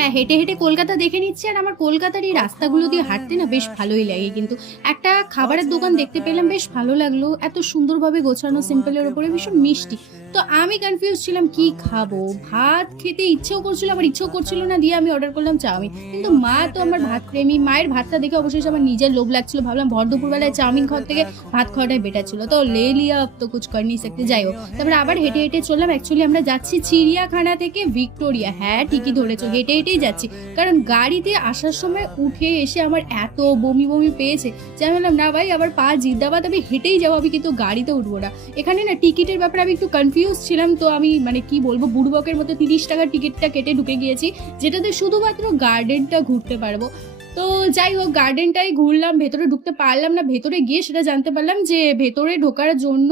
হ্যাঁ, হেঁটে হেঁটে কলকাতা দেখে নিচ্ছি। আর আমার কলকাতার এই রাস্তাগুলো দিয়ে হাঁটতে না বেশ ভালোই লাগে। কিন্তু একটা খাবারের দোকান দেখতে পেলাম, বেশ ভালো লাগলো। এত সুন্দরভাবে গোছানো, সিম্পলের ওপরে ভীষণ মিষ্টি। তো আমি কনফিউজ ছিলাম কি খাবো? ভাত খেতে ইচ্ছেও করছিল, আবার ইচ্ছেও করছিল না। দিয়ে আমি অর্ডার করলাম চাউমিন। কিন্তু মা তো আমার ভাত প্রেমী। মায়ের ভাতটা দেখে অবশেষে আমার নিজের লোভ লাগছিল। ভাবলাম ভর দুপুরবেলায় চাউমিন খাওয়ার থেকে ভাত খাওয়াটাই বেটার ছিল। তো লে লিয়া আব তো কুছ কর नहीं सकते। যাই হোক, তারপরে আবার হেঁটে হেঁটে চললাম। অ্যাকচুয়ালি আমরা যাচ্ছি চিড়িয়াখানা থেকে ভিক্টোরিয়া। হ্যাঁ, ঠিকই ধরেছো, হেঁটে হেঁটেই যাচ্ছি। কারণ গাড়িতে আসার সময় উঠে এসে আমার এত বমি বমি পেয়েছে যে আমি বললাম না ভাই, আবার পা জিদ্দাবাদ, আমি হেঁটেই যাবো, আমি কিন্তু গাড়িতে উঠবো না। এখানে না টিকিটের ব্যাপারে আমি একটু কনফিউজ ছিলাম। তো আমি মানে কি বলবো, বুড়বকের মতো 30 টাকার টিকিটটা কেটে ঢুকে গিয়েছি, যেটাতে শুধুমাত্র গার্ডেনটা ঘুরতে পারবো। তো যাই হোক, গার্ডেনটাই ঘুরলাম, ভেতরে ঢুকতে পারলাম না। ভেতরে গিয়ে সেটা জানতে পারলাম যে ভেতরে ঢোকার জন্য,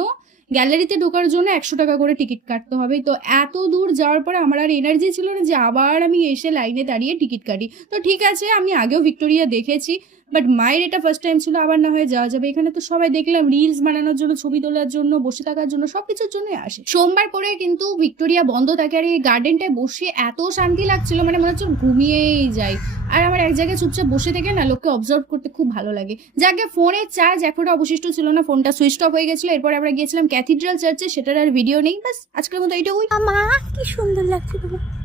গ্যালারিতে ঢোকার জন্য 100 টাকা করে টিকিট কাটতে হবে। তো এত দূর যাওয়ার পরে আমার আর এনার্জি ছিল না যে আবার আমি এসে লাইনে দাঁড়িয়ে টিকিট কাটি। তো ঠিক আছে, আমি আগেও ভিক্টোরিয়া দেখেছি, বাট মায়ের এটা ফার্স্ট টাইম ছিল, আবার না হয়ে যাওয়া যাবে। এখানে তো সবাই দেখলাম রিলস বানানোর জন্য, ছবি তোলার জন্য, বসে থাকার জন্য, সবকিছুর জন্যই আসে। সোমবার করে কিন্তু ভিক্টোরিয়া বন্ধ থাকে। আর এই গার্ডেনটায় বসে এত শান্তি লাগছিল, মানে মনে হচ্ছে ঘুমিয়েই যাই। আর আমার এক জায়গায় চুপচাপ বসে থেকে না লোককে অবজার্ভ করতে খুব ভালো লাগে। যাকে ফোনের চার্জ এখনো অবশিষ্ট ছিল না, ফোনটা সুইচ অফ হয়ে গেছিল। এরপরে আমরা গিয়েছিলাম ক্যাথিড্রাল চার্চে, সেটার আর ভিডিও নেই। বাস আজকের মতো এইটুকুই। মা কি সুন্দর লাগছে তোমার।